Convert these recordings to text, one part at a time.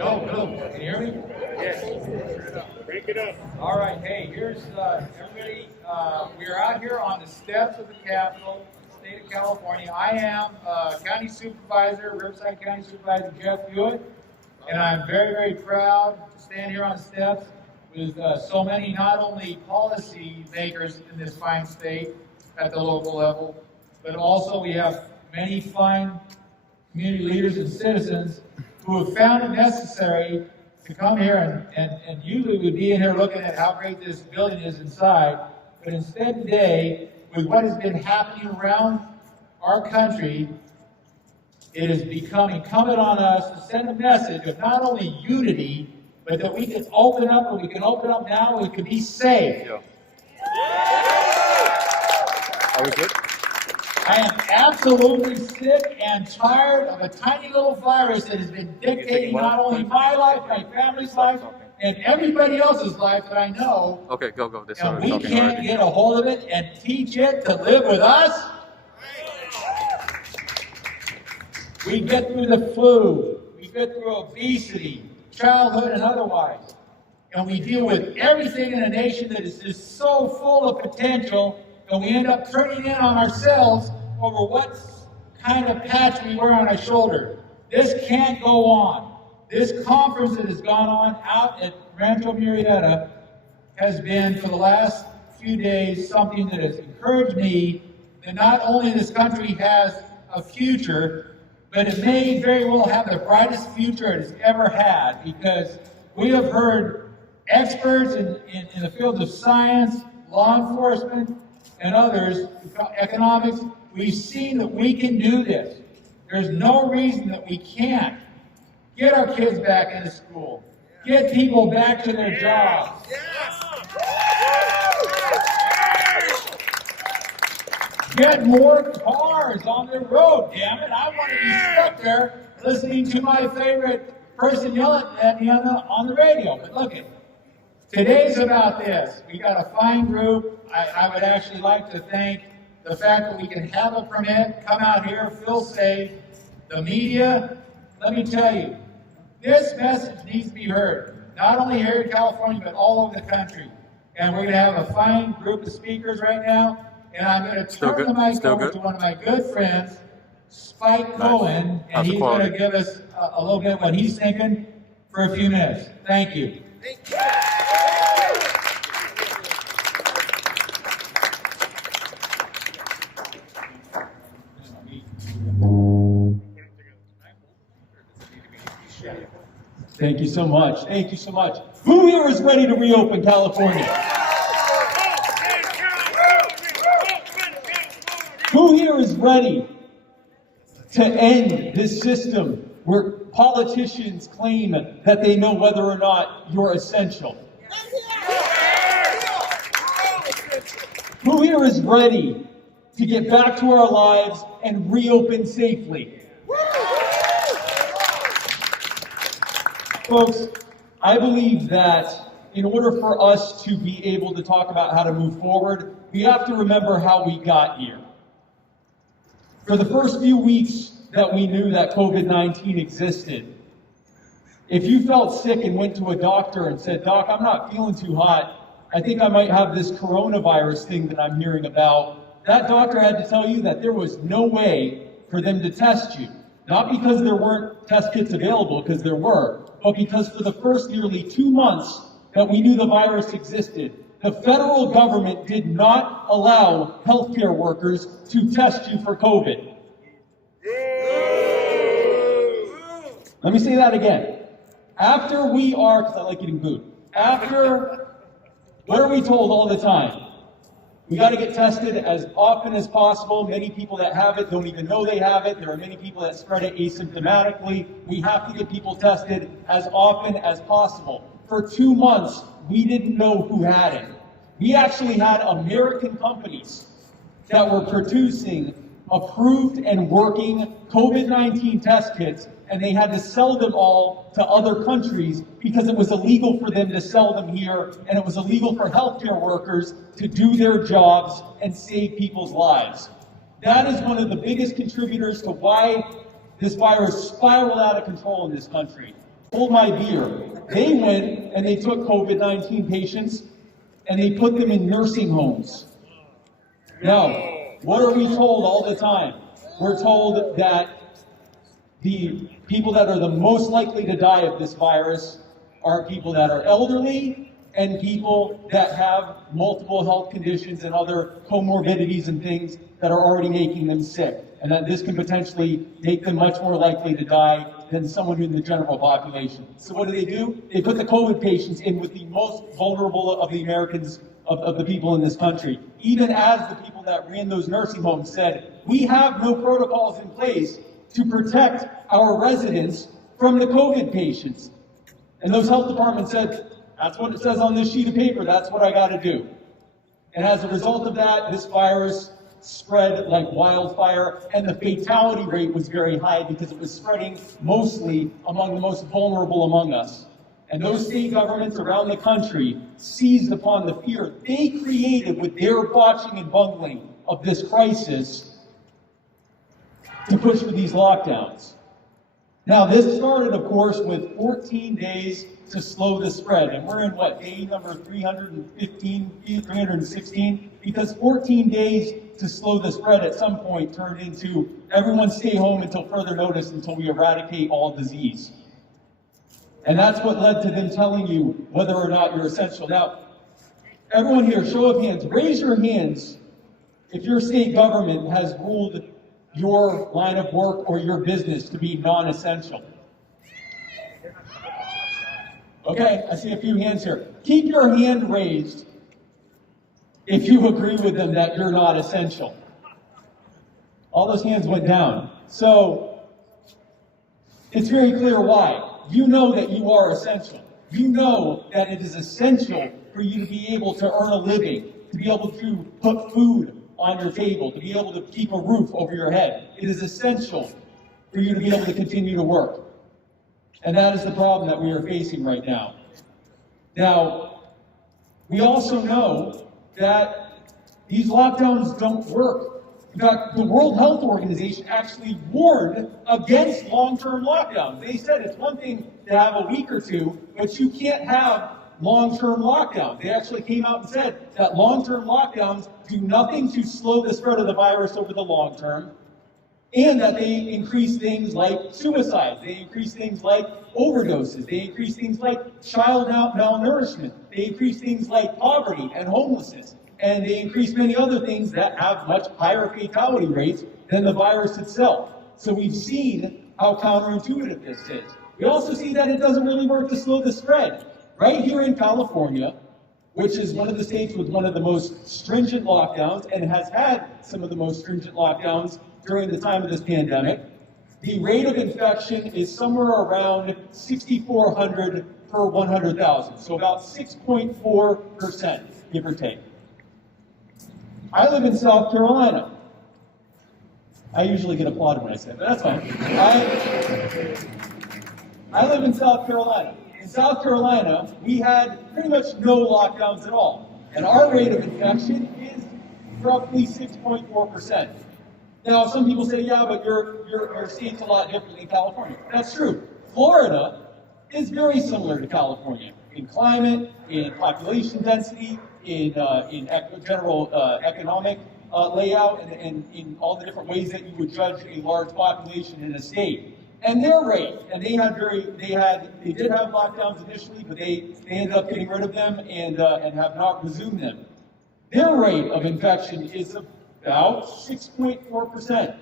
Can you hear me? Yes. Break it up. All right. Hey, here's everybody. We are out here on the steps of the Capitol, state of California. I am County Supervisor, Riverside County Supervisor Jeff Hewitt, and I'm very, very proud to stand here on the steps with so many, not only policy makers in this fine state at the local level, but also we have many fine community leaders and citizens who have found it necessary to come here and usually would be in here looking at how great this building is inside, but instead today, with what has been happening around our country, it has become incumbent on us to send a message of not only unity, but that we can open up, and we can open up now, and we can be safe. Yeah. Are we good? I am absolutely sick and tired of a tiny little virus that has been dictating not only my life, my family's life, and everybody else's life that I know. Okay, go. This and we can't get a hold of it and teach it to live with us. We get through the flu, we get through obesity, childhood and otherwise, and we deal with everything in a nation that is just so full of potential, and we end up turning in on ourselves over what kind of patch we wear on our shoulder. This can't go on. This conference that has gone on out at Rancho Murrieta has been, for the last few days, something that has encouraged me that not only this country has a future, but it may very well have the brightest future it has ever had, because we have heard experts in the fields of science, law enforcement, and others, economics. We've seen that we can do this. There's no reason that we can't. Get our kids back into school. Get people back to their jobs. Get more cars on the road, damn it. I want to be stuck there listening to my favorite person yelling at me on the radio. But look, today's about this. We got a fine group. I would actually like to thank the fact that we can have a permit, come out here, feel safe. The media, let me tell you, this message needs to be heard, not only here in California, but all over the country. And we're going to have a fine group of speakers right now, and I'm going to turn the mic over to one of my good friends, Spike Cohen, and he's going to give us a little bit what he's thinking for a few minutes. Thank you. Thank you. Thank you so much. Thank you so much. Who here is ready to reopen California? Who here is ready to end this system where politicians claim that they know whether or not you're essential? Who here is ready to get back to our lives and reopen safely? Folks, I believe that in order for us to be able to talk about how to move forward, we have to remember how we got here. For the first few weeks that we knew that COVID-19 existed, if you felt sick and went to a doctor and said, "Doc, I'm not feeling too hot, I think I might have this coronavirus thing that I'm hearing about," that doctor had to tell you that there was no way for them to test you. Not because there weren't test kits available, because there were, but because for the first nearly 2 months that we knew the virus existed, the federal government did not allow healthcare workers to test you for COVID. Let me say that again. After we are, because I like getting booed, what are we told all the time? We got to get tested as often as possible. Many people that have it don't even know they have it. There are many people that spread it asymptomatically. We have to get people tested as often as possible. For 2 months, we didn't know who had it. We actually had American companies that were producing approved and working COVID-19 test kits, and they had to sell them all to other countries because it was illegal for them to sell them here, and it was illegal for healthcare workers to do their jobs and save people's lives. That is one of the biggest contributors to why this virus spiraled out of control in this country. hold my beer. They went and they took COVID-19 patients and they put them in nursing homes. Now, what are we told all the time? We're told that the people that are the most likely to die of this virus are people that are elderly and people that have multiple health conditions and other comorbidities and things that are already making them sick. And that this can potentially make them much more likely to die than someone in the general population. So what do? They put the COVID patients in with the most vulnerable of the Americans, of the people in this country. Even as the people that ran those nursing homes said, we have no protocols in place to protect our residents from the COVID patients. And those health departments said, that's what it says on this sheet of paper, that's what I gotta do. And as a result of that, this virus spread like wildfire, and the fatality rate was very high because it was spreading mostly among the most vulnerable among us. And those state governments around the country seized upon the fear they created with their botching and bungling of this crisis to push for these lockdowns. Now, this started, of course, with 14 days to slow the spread. And we're in, what, day number 316? Because 14 days to slow the spread at some point turned into everyone stay home until further notice until we eradicate all disease. And that's what led to them telling you whether or not you're essential. Now, everyone here, show of hands, raise your hands if your state government has ruled your line of work or your business to be non-essential. Okay, I see a few hands here. Keep your hand raised if you agree with them that you're not essential. All those hands went down. So, it's very clear why. You know that you are essential. You know that it is essential for you to be able to earn a living, to be able to put food on your table, to be able to keep a roof over your head. It is essential for you to be able to continue to work. And that is the problem that we are facing right now. Now, we also know that these lockdowns don't work. In fact, the World Health Organization actually warned against long-term lockdowns. They said it's one thing to have a week or two, but you can't have long-term lockdowns. They actually came out and said that long-term lockdowns do nothing to slow the spread of the virus over the long term, and that they increase things like suicides, they increase things like overdoses, they increase things like child malnourishment, they increase things like poverty and homelessness, and they increase many other things that have much higher fatality rates than the virus itself. So we've seen how counterintuitive this is. We also see that it doesn't really work to slow the spread. Right here in California, which is one of the states with one of the most stringent lockdowns and has had some of the most stringent lockdowns during the time of this pandemic, the rate of infection is somewhere around 6,400 per 100,000, so about 6.4%, give or take. I live in South Carolina. I usually get applauded when I say that, but that's fine. I live in South Carolina. In South Carolina, we had pretty much no lockdowns at all. And our rate of infection is roughly 6.4%. Now, some people say, yeah, but your state's a lot different than California. That's true. Florida is very similar to California in climate, in population density, in general economic layout, and in all the different ways that you would judge a large population in a state. And their rate, and they did have lockdowns initially, but they ended up getting rid of them and have not resumed them. Their rate of infection is about 6.4%.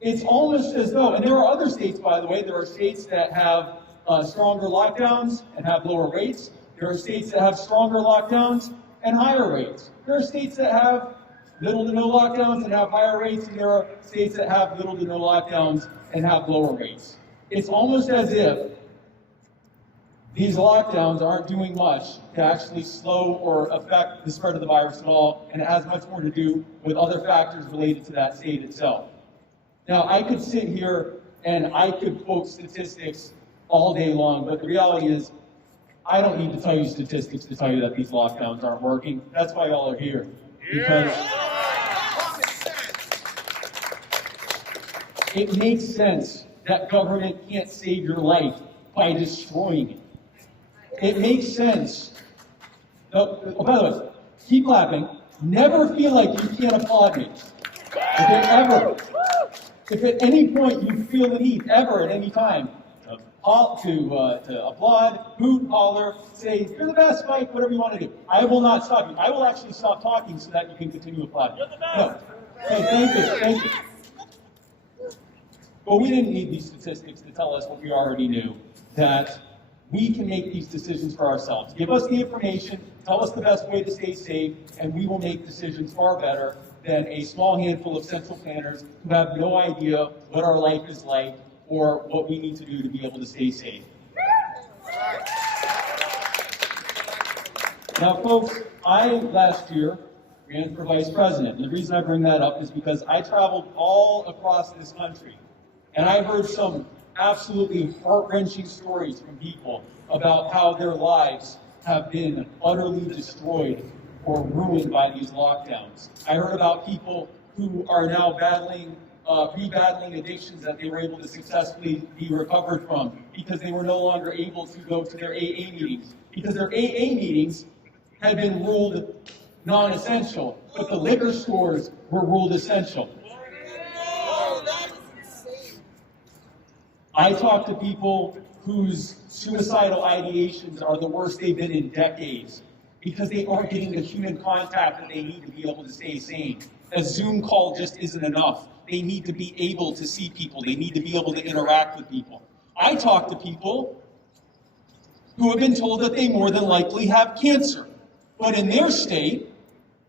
It's almost as though, and there are other states, by the way, there are states that have stronger lockdowns and have lower rates. There are states that have stronger lockdowns and higher rates. There are states that have little to no lockdowns and have higher rates, and there are states that have little to no lockdowns and have lower rates. It's almost as if these lockdowns aren't doing much to actually slow or affect the spread of the virus at all, and it has much more to do with other factors related to that state itself. Now, I could sit here and I could quote statistics all day long, but the reality is I don't need to tell you statistics to tell you that these lockdowns aren't working. That's why y'all are here. Because it makes sense that government can't save your life by destroying it. It makes sense. Oh, by the way, keep laughing. Never feel like you can't applaud me. If at any point you feel the need, ever at any time, to applaud, hoot, holler, say, you're the best, Mike, whatever you want to do. I will not stop you. I will actually stop talking so that you can continue applauding. You're the best. No. Hey, thank you. But we didn't need these statistics to tell us what we already knew, that we can make these decisions for ourselves. Give us the information, tell us the best way to stay safe, and we will make decisions far better than a small handful of central planners who have no idea what our life is like or what we need to do to be able to stay safe. Now, folks, I last year ran for vice president. And the reason I bring that up is because I traveled all across this country, and I heard some absolutely heart-wrenching stories from people about how their lives have been utterly destroyed or ruined by these lockdowns. I heard about people who are now rebattling addictions that they were able to successfully be recovered from because they were no longer able to go to their AA meetings, because their AA meetings had been ruled non-essential, but the liquor stores were ruled essential. I talk to people whose suicidal ideations are the worst they've been in decades because they aren't getting the human contact that they need to be able to stay sane. A Zoom call just isn't enough. They need to be able to see people. They need to be able to interact with people. I talk to people who have been told that they more than likely have cancer. But in their state,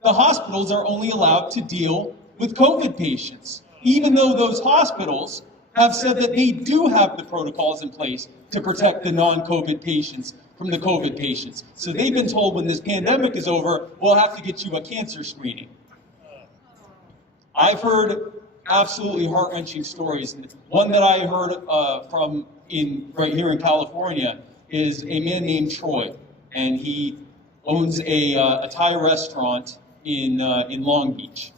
the hospitals are only allowed to deal with COVID patients, even though those hospitals have said that they do have the protocols in place to protect the non-COVID patients from the COVID patients. So they've been told when this pandemic is over, we'll have to get you a cancer screening. I've heard absolutely heart-wrenching stories. One that I heard right here in California is a man named Troy, and he owns a Thai restaurant in Long Beach.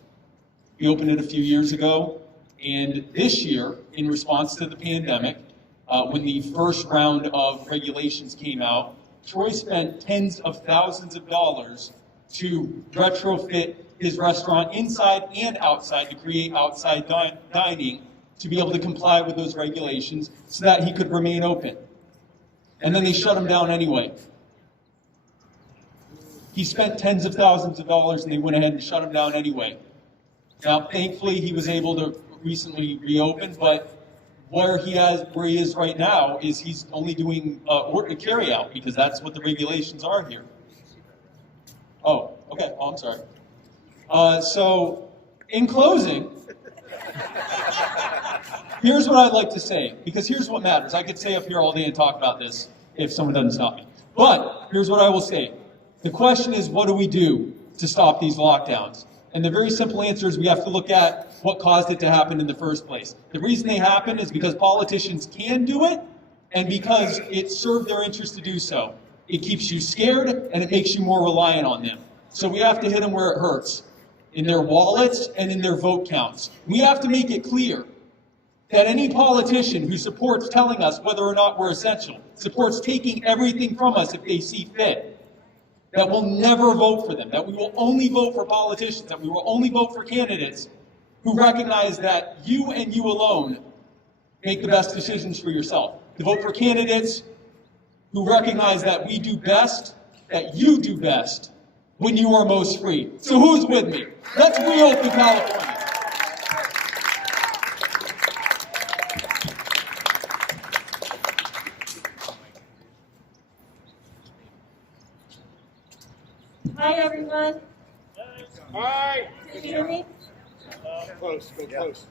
He opened it a few years ago. And this year, in response to the pandemic, when the first round of regulations came out, Troy spent tens of thousands of dollars to retrofit his restaurant inside and outside to create outside dining to be able to comply with those regulations so that he could remain open. And then they shut him down anyway. He spent tens of thousands of dollars and they went ahead and shut him down anyway. Now, thankfully, he was able to recently reopen, but where he is right now is he's only doing carry out because that's what the regulations are here. Oh, okay. Oh, I'm sorry. So, in closing, here's what I'd like to say, because here's what matters. I could stay up here all day and talk about this if someone doesn't stop me. But here's what I will say. The question is, what do we do to stop these lockdowns? And the very simple answer is we have to look at what caused it to happen in the first place. The reason they happen is because politicians can do it and because it served their interest to do so. It keeps you scared and it makes you more reliant on them. So we have to hit them where it hurts, in their wallets and in their vote counts. We have to make it clear that any politician who supports telling us whether or not we're essential, supports taking everything from us if they see fit, that we'll never vote for them, that we will only vote for politicians, that we will only vote for candidates who recognize that you and you alone make the best decisions for yourself. To vote for candidates who recognize that we do best, that you do best when you are most free. So who's with me? Let's reopen California. Hi, everyone. Hi. Can you hear me? Close, go close.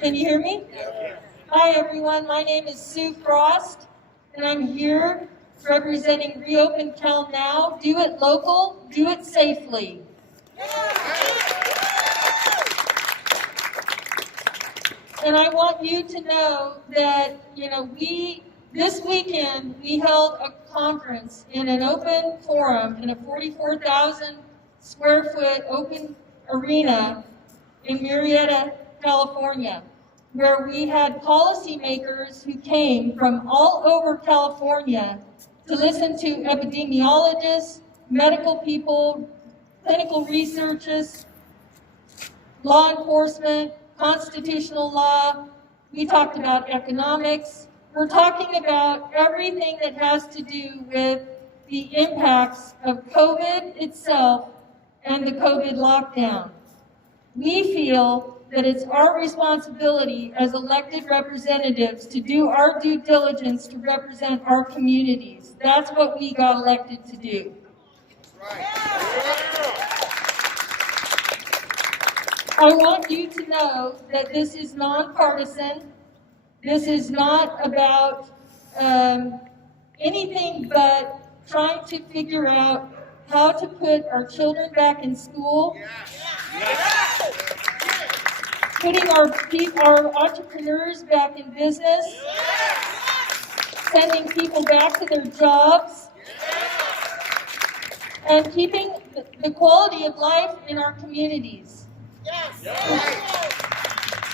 Can you hear me? Hi, everyone. My name is Sue Frost, and I'm here representing ReOpen Cal Now. Do it local, do it safely. And I want you to know that, this weekend we held a conference in an open forum in a 44,000 square foot open arena in Murrieta, California. where we had policymakers who came from all over California to listen to epidemiologists, medical people, clinical researchers, law enforcement, constitutional law. We talked about economics. We're talking about everything that has to do with the impacts of COVID itself and the COVID lockdown. We feel that it's our responsibility as elected representatives to do our due diligence to represent our communities. That's what we got elected to do. I want you to know that this is nonpartisan. This is not about anything but trying to figure out how to put our children back in school, putting our entrepreneurs back in business, sending people back to their jobs, and keeping the quality of life in our communities.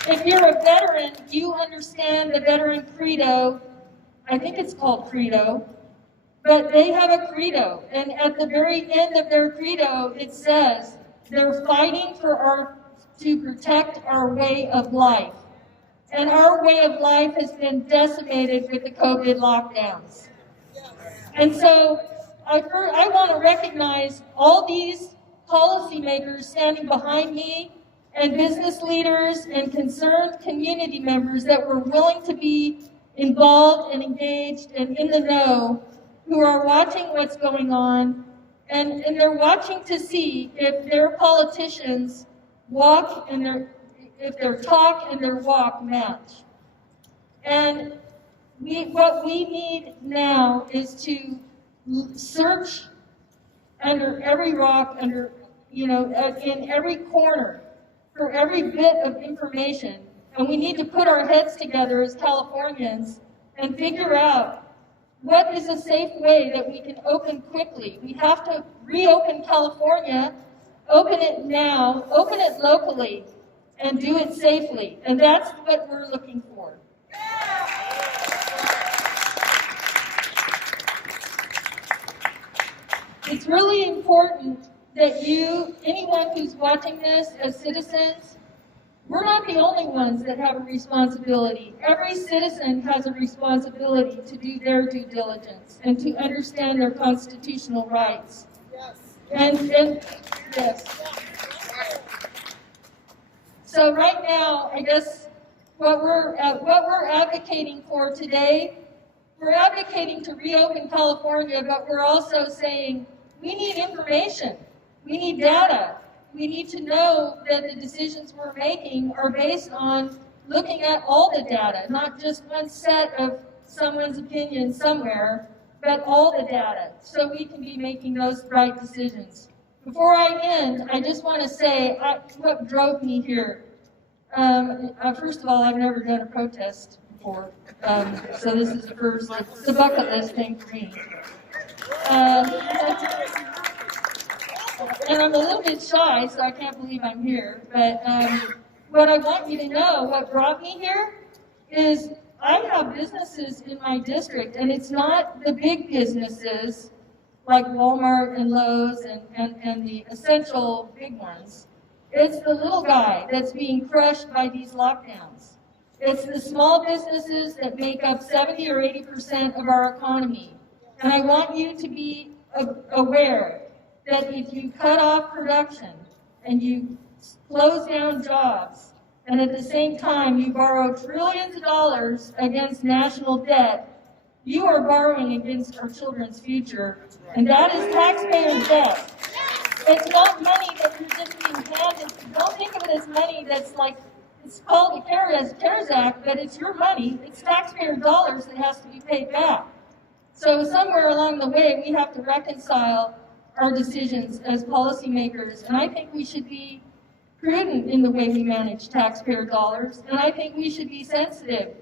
If you're a veteran, you understand the veteran credo. I think it's called credo. But they have a credo, and at the very end of their credo, it says they're fighting to protect our way of life. And our way of life has been decimated with the COVID lockdowns. And so I want to recognize all these policymakers standing behind me, and business leaders and concerned community members that were willing to be involved and engaged and in the know, who are watching what's going on, and they're watching to see if their politicians if their talk and their walk match. And what we need now is to search under every rock, in every corner, for every bit of information. And we need to put our heads together as Californians and figure out what is a safe way that we can open quickly. We have to reopen California, open it now, open it locally, and do it safely. And that's what we're looking for. It's really important that anyone who's watching this as citizens, we're not the only ones that have a responsibility. Every citizen has a responsibility to do their due diligence and to understand their constitutional rights. Yes. So right now, I guess what we're advocating for today, we're advocating to reopen California, but we're also saying we need information. We need data. We need to know that the decisions we're making are based on looking at all the data, not just one set of someone's opinion somewhere, but all the data, so we can be making those right decisions. Before I end, I just want to say what drove me here. First of all, I've never done a protest before, so this is the first. It's a bucket list thing for me. And I'm a little bit shy, so I can't believe I'm here. But what I want you to know, what brought me here, is I have businesses in my district, and it's not the big businesses like Walmart and Lowe's and the essential big ones. It's the little guy that's being crushed by these lockdowns. It's the small businesses that make up 70 or 80% of our economy. And I want you to be aware that if you cut off production and you close down jobs, and at the same time you borrow trillions of dollars against national debt, you are borrowing against our children's future, and that is taxpayer debt. It's not money that you're just being handed. Don't think of it as money that's like, it's called the CARES Act, but it's your money. It's taxpayer dollars that has to be paid back. So somewhere along the way, we have to reconcile our decisions as policymakers, and I think we should be prudent in the way we manage taxpayer dollars, and I think we should be sensitive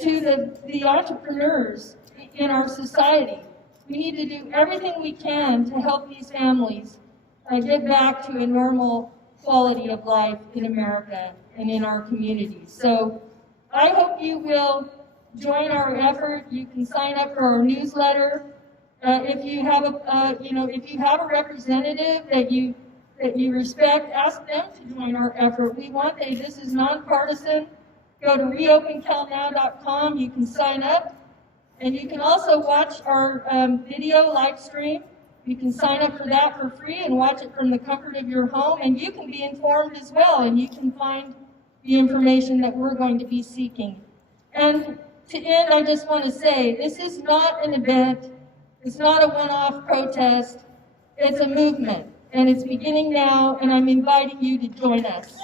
to the entrepreneurs in our society. We need to do everything we can to help these families get back to a normal quality of life in America and in our communities. So I hope you will join our effort. You can sign up for our newsletter. If you have if you have a representative that you respect, ask them to join our effort. This is nonpartisan. Go to reopencalnow.com. You can sign up, and you can also watch our video live stream. You can sign up for that for free and watch it from the comfort of your home, and you can be informed as well, and you can find the information that we're going to be seeking. And to end, I just want to say, this is not an event. It's not a one-off protest. It's a movement, and it's beginning now, and I'm inviting you to join us.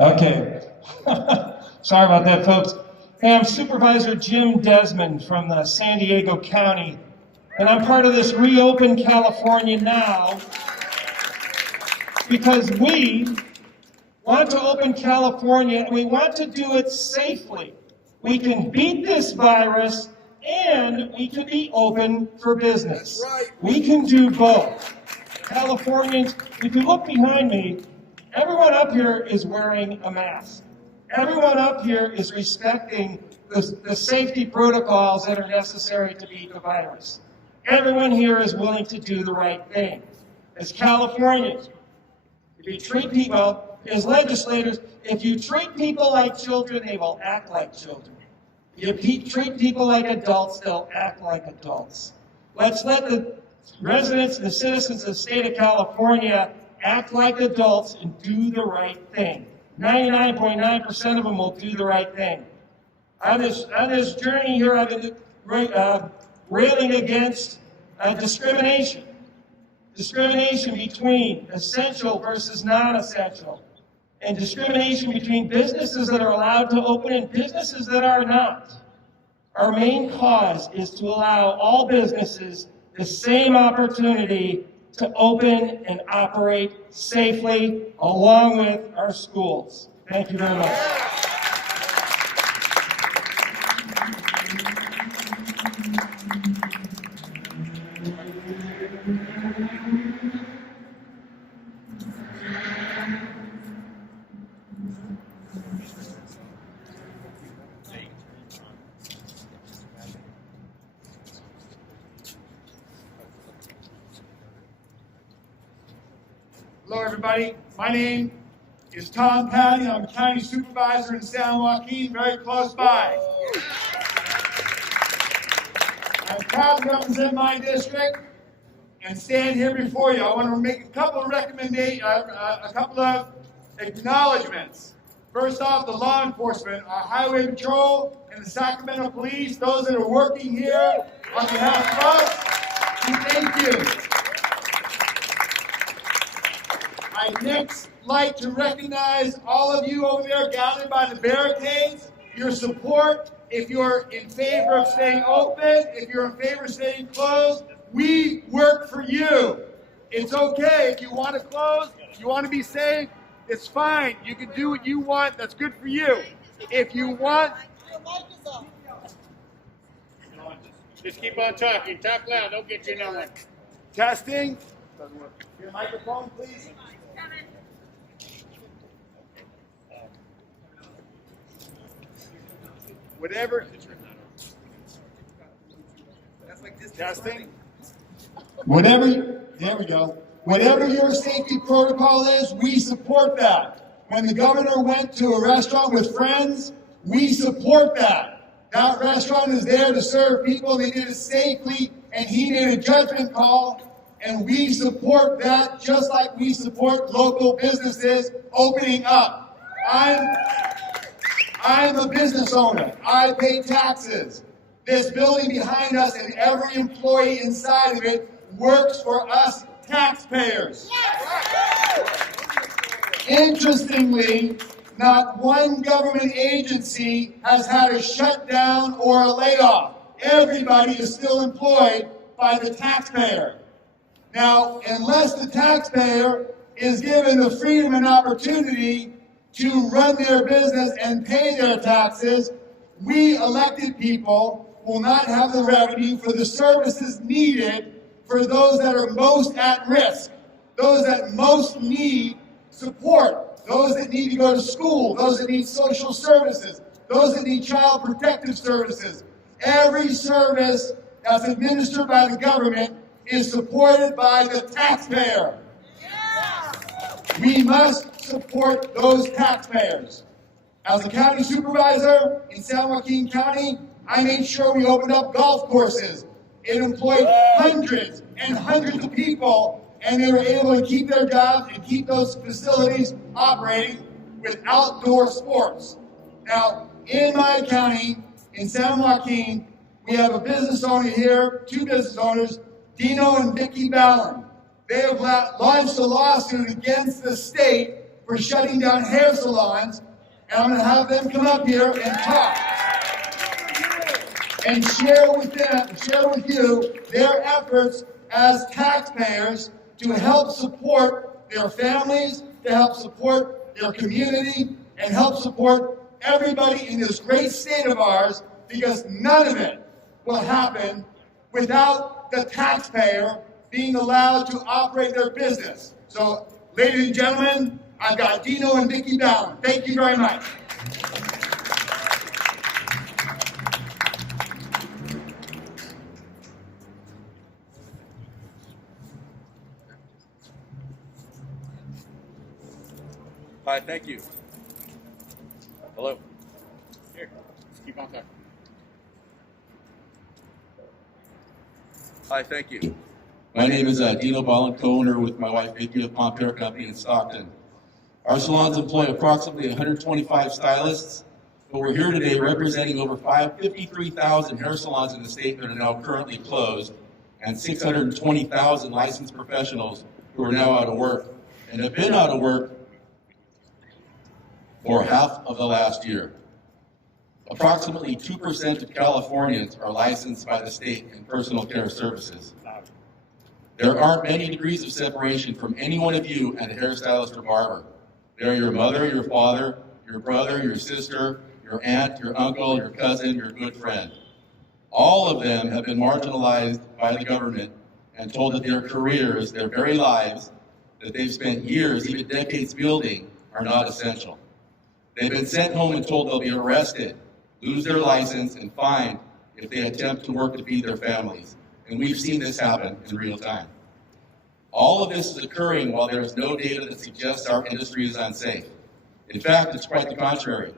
Okay. Sorry about that, folks. Hey, I'm Supervisor Jim Desmond from the San Diego County, and I'm part of this ReOpen California Now because we want to open California, and we want to do it safely. We can beat this virus, and we can be open for business. Right. We can do both. Californians, if you look behind me, everyone up here is wearing a mask. Everyone up here is respecting the safety protocols that are necessary to beat the virus. Everyone here is willing to do the right thing. As Californians, if you treat people, as legislators, if you treat people like children, they will act like children. If you treat people like adults, they'll act like adults. Let's let the residents and the citizens of the state of California act like adults and do the right thing. 99.9% of them will do the right thing. On this journey here, I've been railing against discrimination. Discrimination between essential versus non-essential. And discrimination between businesses that are allowed to open and businesses that are not. Our main cause is to allow all businesses the same opportunity to open and operate safely along with our schools. Thank you very much. Hello, everybody. My name is Patti. I'm a county supervisor in San Joaquin, very close by. I'm proud to represent my district and stand here before you. I want to make a couple of acknowledgments. First off, the law enforcement, our highway patrol and the Sacramento police, those that are working here on behalf of us, we thank you. I'd next like to recognize all of you over there gathered by the barricades, your support. If you're in favor of staying open, if you're in favor of staying closed, we work for you. It's okay if you want to close, you want to be safe, it's fine. You can do what you want, that's good for you. If you want... Just keep on talking. Talk loud. Don't get you no one. Testing. Your microphone, please. Whatever. Testing. There we go. Whatever your safety protocol is, we support that. When the governor went to a restaurant with friends, we support that. That restaurant is there to serve people. They did it safely, and he made a judgment call, and we support that just like we support local businesses opening up. I'm a business owner. I pay taxes. This building behind us and every employee inside of it works for us taxpayers. Interestingly, not one government agency has had a shutdown or a layoff. Everybody is still employed by the taxpayer. Now, unless the taxpayer is given the freedom and opportunity to run their business and pay their taxes, we elected people will not have the revenue for the services needed for those that are most at risk, those that most need support, those that need to go to school, those that need social services, those that need child protective services. Every service that's administered by the government is supported by the taxpayer. We must support those taxpayers. As a county supervisor in San Joaquin County, I made sure we opened up golf courses. It employed hundreds and hundreds of people, and they were able to keep their jobs and keep those facilities operating with outdoor sports. Now, in my county, in San Joaquin, we have a business owner here, two business owners, Dino and Vicky Ballin. They have launched a lawsuit against the state for shutting down hair salons, and I'm going to have them come up here and talk and share with you their efforts as taxpayers to help support their families, to help support their community, and help support everybody in this great state of ours, because none of it will happen without the taxpayer being allowed to operate their business. So, ladies and gentlemen, I've got Dino and Vicky Ballin. Thank you very much. Hi, thank you. Hello. Here, just keep on talking. Hi, thank you. My name is Dino Ballin, co-owner with my wife Vicky of Palm Hair Company in Stockton. Our salons employ approximately 125 stylists, but we're here today representing over 53,000 hair salons in the state that are now currently closed, and 620,000 licensed professionals who are now out of work and have been out of work for half of the last year. Approximately 2% of Californians are licensed by the state in personal care services. There aren't many degrees of separation from any one of you and a hairstylist or barber. They're your mother, your father, your brother, your sister, your aunt, your uncle, your cousin, your good friend. All of them have been marginalized by the government and told that their careers, their very lives, that they've spent years, even decades building, are not essential. They've been sent home and told they'll be arrested, lose their license, and fined if they attempt to work to feed their families. And we've seen this happen in real time. All of this is occurring while there is no data that suggests our industry is unsafe. In fact, it's quite the contrary.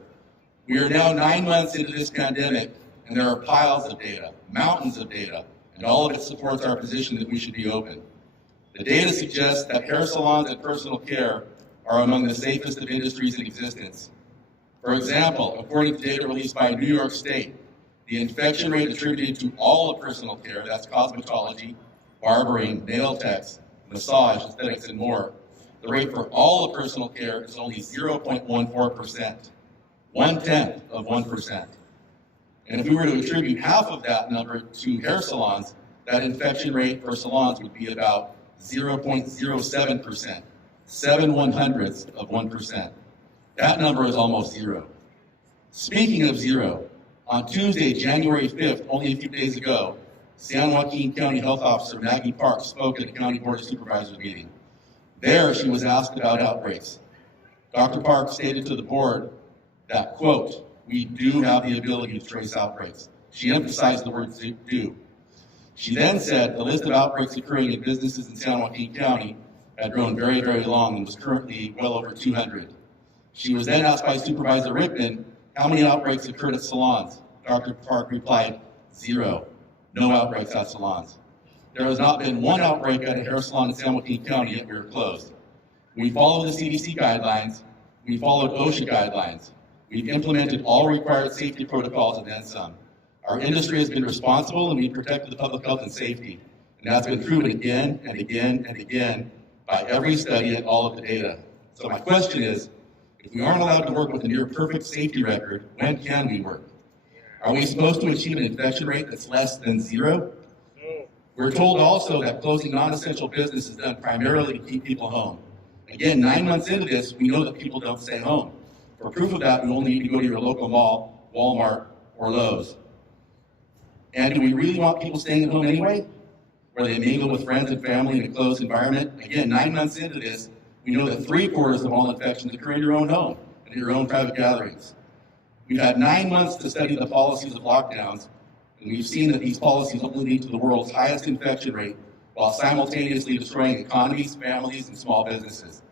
We are now 9 months into this pandemic, and there are piles of data, mountains of data, and all of it supports our position that we should be open. The data suggests that hair salons and personal care are among the safest of industries in existence. For example, according to data released by New York State, the infection rate attributed to all of personal care, that's cosmetology, barbering, nail techs, massage, aesthetics, and more, the rate for all of personal care is only 0.14%, 1/10 of 1%. And if we were to attribute half of that number to hair salons, that infection rate for salons would be about 0.07%, 7/100ths of 1%. That number is almost zero. Speaking of zero, on Tuesday, January 5th, only a few days ago, San Joaquin County Health Officer Maggie Park spoke at the County Board of Supervisors meeting. There, she was asked about outbreaks. Dr. Park stated to the board that, quote, "We do have the ability to trace outbreaks." She emphasized the word do. She then said the list of outbreaks occurring in businesses in San Joaquin County had grown very, very long and was currently well over 200. She was then asked by Supervisor Rickman how many outbreaks occurred at salons. Dr. Park replied, 0. No outbreaks at salons. There has not been one outbreak at a hair salon in San Joaquin County yet we are closed. We followed the CDC guidelines. We followed OSHA guidelines. We've implemented all required safety protocols and then some. Our industry has been responsible and we've protected the public health and safety. And that's been proven again and again and again by every study and all of the data. So my question is, if we aren't allowed to work with a near perfect safety record, when can we work? Are we supposed to achieve an infection rate that's less than 0? No. We're told also that closing non-essential business is done primarily to keep people home. Again, 9 months into this, we know that people don't stay home. For proof of that, we only need to go to your local mall, Walmart, or Lowe's. And do we really want people staying at home anyway, where they mingle with friends and family in a closed environment? Again, 9 months into this, we know that 3/4 of all infections occur in your own home and in your own private gatherings. We've had 9 months to study the policies of lockdowns, and we've seen that these policies only lead to the world's highest infection rate while simultaneously destroying economies, families, and small businesses.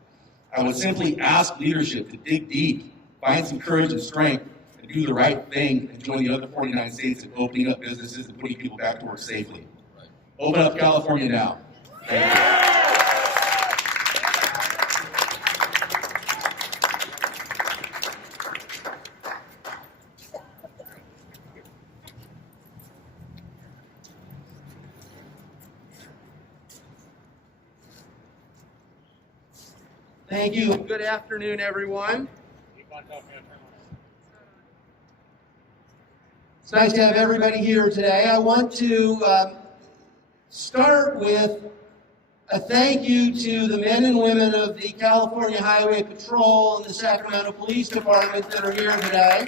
I would simply ask leadership to dig deep, find some courage and strength, and do the right thing and join the other 49 states in opening up businesses and putting people back to work safely. Open up California now. Thank you. Thank you. Good afternoon, everyone. Keep on talking. It's nice to have everybody here today. I want to start with a thank you to the men and women of the California Highway Patrol and the Sacramento Police Department that are here today.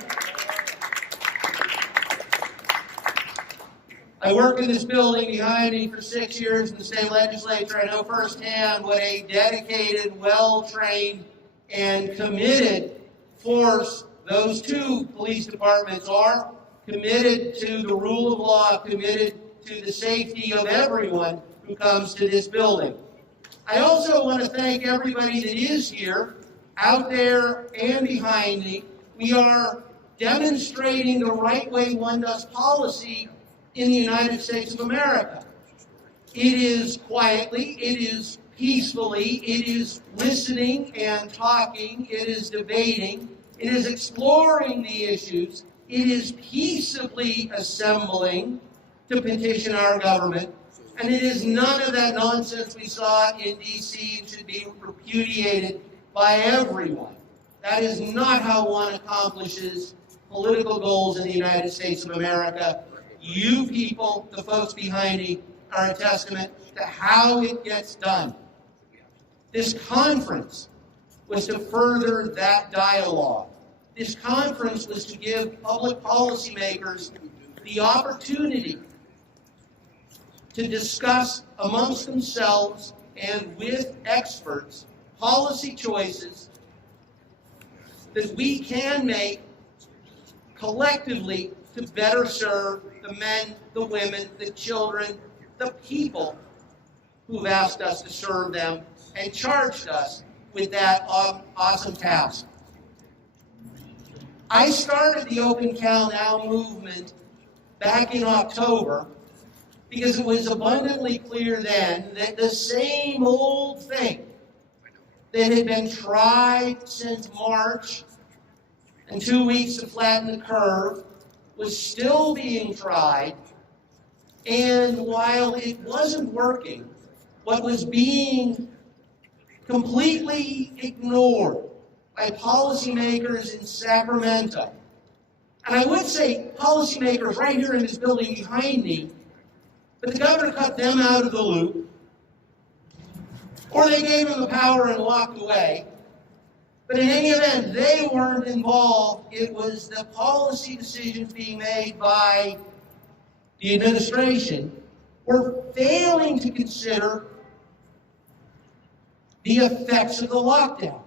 I worked in this building behind me for 6 years in the state legislature. I know firsthand what a dedicated, well-trained, and committed force those two police departments are, committed to the rule of law, committed to the safety of everyone who comes to this building. I also want to thank everybody that is here, out there and behind me. We are demonstrating the right way one does policy in the United States of America. It is quietly, it is peacefully, it is listening and talking, it is debating, it is exploring the issues, it is peaceably assembling to petition our government, and it is none of that nonsense we saw in D.C. and should be repudiated by everyone. That is not how one accomplishes political goals in the United States of America. You people, the folks behind me, are a testament to how it gets done. This conference was to further that dialogue. This conference was to give public policymakers the opportunity to discuss amongst themselves and with experts policy choices that we can make collectively to better serve the men, the women, the children, the people who've asked us to serve them and charged us with that awesome task. I started the Open Cal Now movement back in October because it was abundantly clear then that the same old thing that had been tried since March and 2 weeks to flatten the curve was still being tried, and while it wasn't working, what was being completely ignored by policymakers in Sacramento, and I would say policymakers right here in this building behind me, but the governor cut them out of the loop, or they gave him the power and walked away. But in any event, they weren't involved. It was the policy decisions being made by the administration were failing to consider the effects of the lockdown.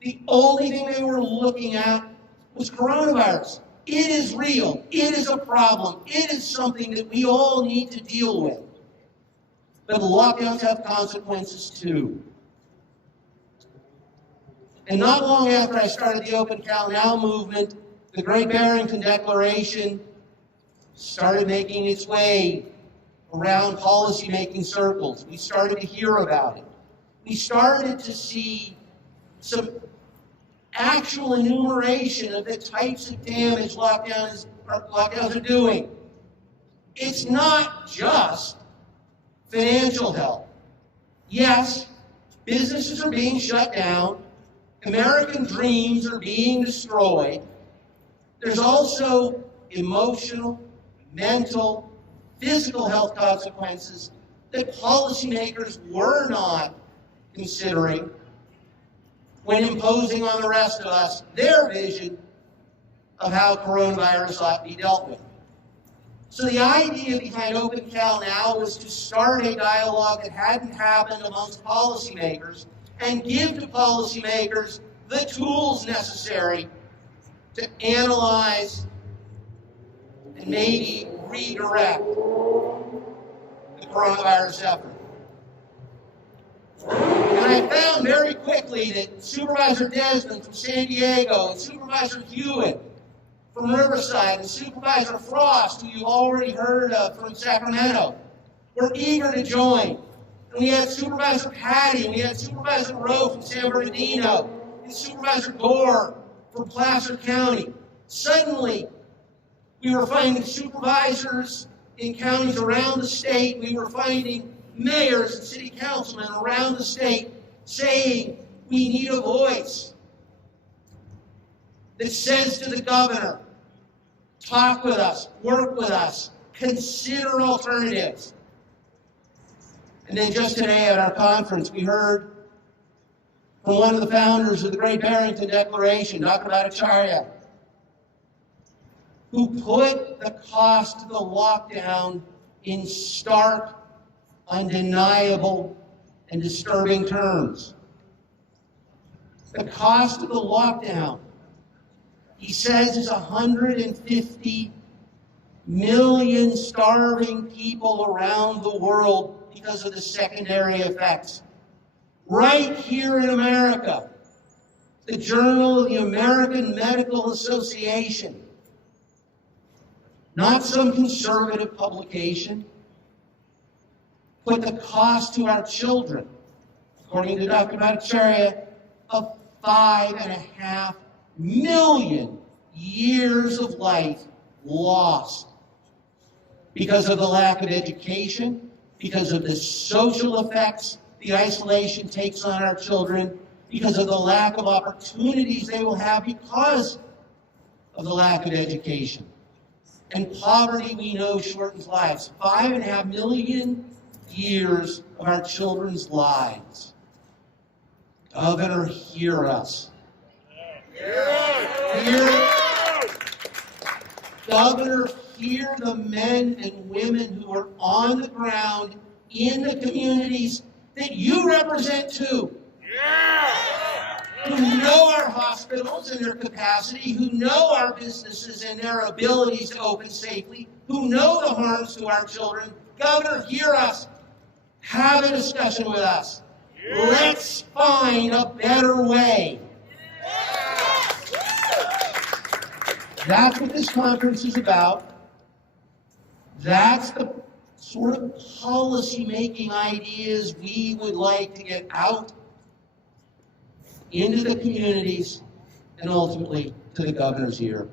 The only thing they were looking at was coronavirus. It is real. It is a problem. It is something that we all need to deal with. But the lockdowns have consequences too. And not long after I started the Open Cal Now movement, the Great Barrington Declaration started making its way around policymaking circles. We started to hear about it. We started to see some actual enumeration of the types of damage lockdowns are doing. It's not just financial help. Yes, businesses are being shut down. American dreams are being destroyed. There's also emotional, mental, physical health consequences that policymakers were not considering. when imposing on the rest of us their vision of how coronavirus ought to be dealt with. So the idea behind Open Cal Now was to start a dialogue that hadn't happened amongst policymakers and give to policymakers the tools necessary to analyze and maybe redirect the coronavirus effort. And I found very quickly that Supervisor Desmond from San Diego and Supervisor Hewitt from Riverside and Supervisor Frost, who you've already heard of from Sacramento, were eager to join. And we had Supervisor Patti, and we had Supervisor Rowe from San Bernardino, and Supervisor Gore from Placer County. Suddenly, we were finding supervisors in counties around the state. We were finding mayors and city councilmen around the state saying we need a voice that says to the governor, talk with us, work with us, consider alternatives. And then just today at our conference, we heard from one of the founders of the Great Barrington Declaration, Dr. Bhattacharya, who put the cost of the lockdown in stark, undeniable, and disturbing terms. The cost of the lockdown, he says, is 150 million starving people around the world because of the secondary effects. Right here in America, the Journal of the American Medical Association, not some conservative publication, put the cost to our children, according to Dr. Bhattacharya, of 5.5 million years of life lost because of the lack of education, because of the social effects the isolation takes on our children, because of the lack of opportunities they will have because of the lack of education. And poverty, we know, shortens lives. 5.5 million years of our children's lives. Governor, hear us. Governor, hear the men and women who are on the ground in the communities that you represent too. Who know our hospitals and their capacity, who know our businesses and their abilities to open safely, who know the harms to our children. Governor, hear us. Have a discussion with us. Let's find a better way. That's what this conference is about. That's the sort of policy-making ideas we would like to get out into the communities and ultimately to the governor's ear.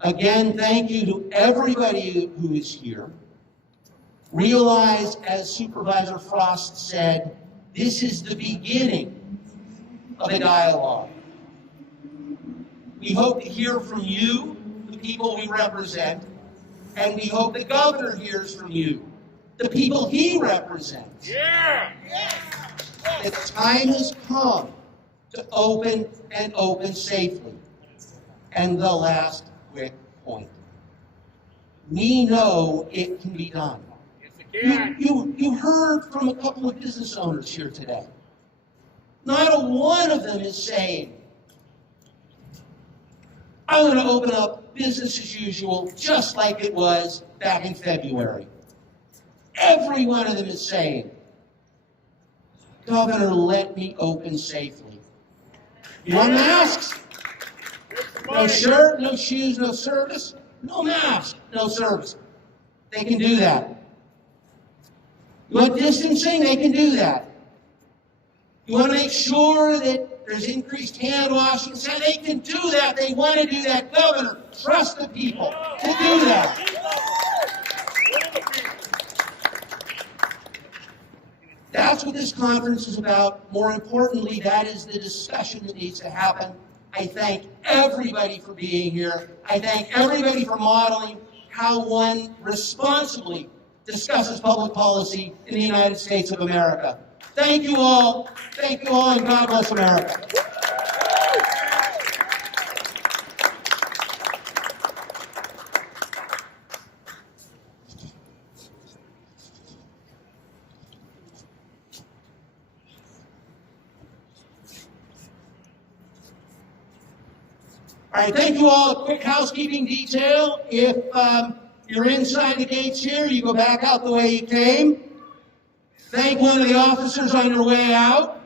Again, thank you to everybody who is here. Realize, as Supervisor Frost said, this is the beginning of a dialogue. We hope to hear from you, the people we represent, and we hope the governor hears from you, the people he represents. The time has come to open and open safely. And the last quick point. We know it can be done. You heard from a couple of business owners here today. Not a one of them is saying, I'm going to open up business as usual, just like it was back in February. Every one of them is saying, Governor, let me open safely. You want masks? No shirt, no shoes, no service? No mask, no service. They can do that. You want distancing? They can do that. You want to make sure that there's increased hand washing? They can do that. They want to do that. Governor, trust the people to do that. That's what this conference is about. More importantly, that is the discussion that needs to happen. I thank everybody for being here. I thank everybody for modeling how one responsibly discusses public policy in the United States of America. Thank you all, and God bless America. All right, thank you all. A quick housekeeping detail. If you're inside the gates here, you go back out the way you came. Thank one of the officers on your way out.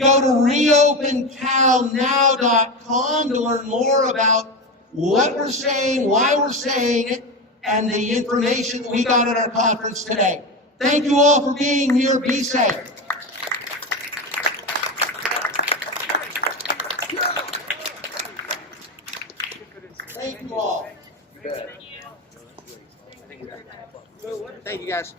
Go to reopencalnow.com to learn more about what we're saying, why we're saying it, and the information that we got at our conference today. Thank you all for being here. Be safe. Thank you all. Thank you, guys.